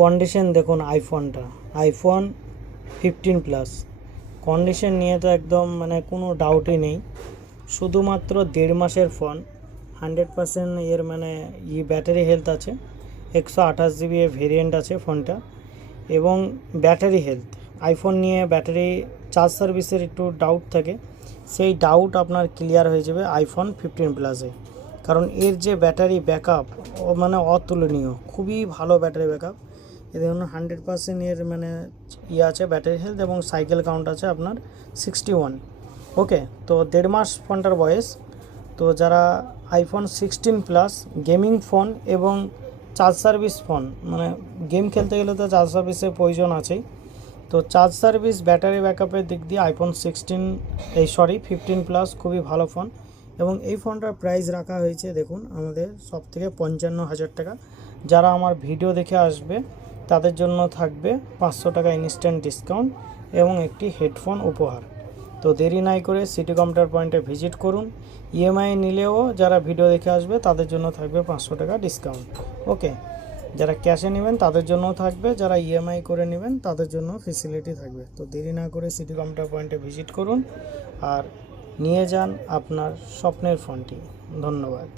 Condition দেখুন আইফোনটা, iPhone 15 plus condition নিয়ে তো একদম মানে কোনো ডাউটই নেই। শুধুমাত্র 1.5 মাসের ফোন, 100% এর মানে ব্যাটারি হেলথ আছে, 128 GB ভেরিয়েন্ট আছে ফোনটা। এবং ব্যাটারি হেলথ, আইফোন নিয়ে ব্যাটারি চার্জ সার্ভিসের একটু ডাউট থাকে, সেই ডাউট আপনার ক্লিয়ার হয়ে যাবে আইফোন 15 প্লাসে। কারণ এর যে ব্যাটারি ব্যাকআপ মানে অতুলনীয়, খুবই ভালো ব্যাটারি ব্যাকআপ। এ দেখুন 100% এর মানে আছে ব্যাটারি হেলথ, এবং সাইকেল কাউন্ট আছে আপনার 61। ওকে, তো 1.5 মাস ফোনটার বয়স। তো যারা আইফোন 16 প্লাস গেমিং ফোন এবং চার্জ সার্ভিস ফোন, মানে গেম খেলতে গেলে তো চার্জ সার্ভিসের প্রয়োজন আছেই, তো চার্জ সার্ভিস ব্যাটারি ব্যাকআপের দিক দিয়ে আইফোন 15 প্লাস খুবই ভালো ফোন। এবং এই ফোনটার প্রাইস রাখা হয়েছে দেখুন আমাদের সব থেকে 55,000 টাকা। যারা আমার ভিডিও দেখে আসবে তাদের জন্য থাকবে 500 টাকা ইনস্ট্যান্ট ডিসকাউন্ট এবং একটি হেডফোন উপহার। তো দেরি নাই করে সিটি কম্পিউটার পয়েন্টে ভিজিট করুন। ইএমআই নিলেও যারা ভিডিও দেখে আসবে তাদের জন্য থাকবে 500 টাকা ডিসকাউন্ট। ওকে, যারা ক্যাশে নেবেন তাদের জন্যও থাকবে, যারা ইএমআই করে নেবেন তাদের জন্য ফেসিলিটি থাকবে। তো দেরি না করে সিটি কম্পিউটার পয়েন্টে ভিজিট করুন আর নিয়ে যান আপনার স্বপ্নের ফোনটি। ধন্যবাদ।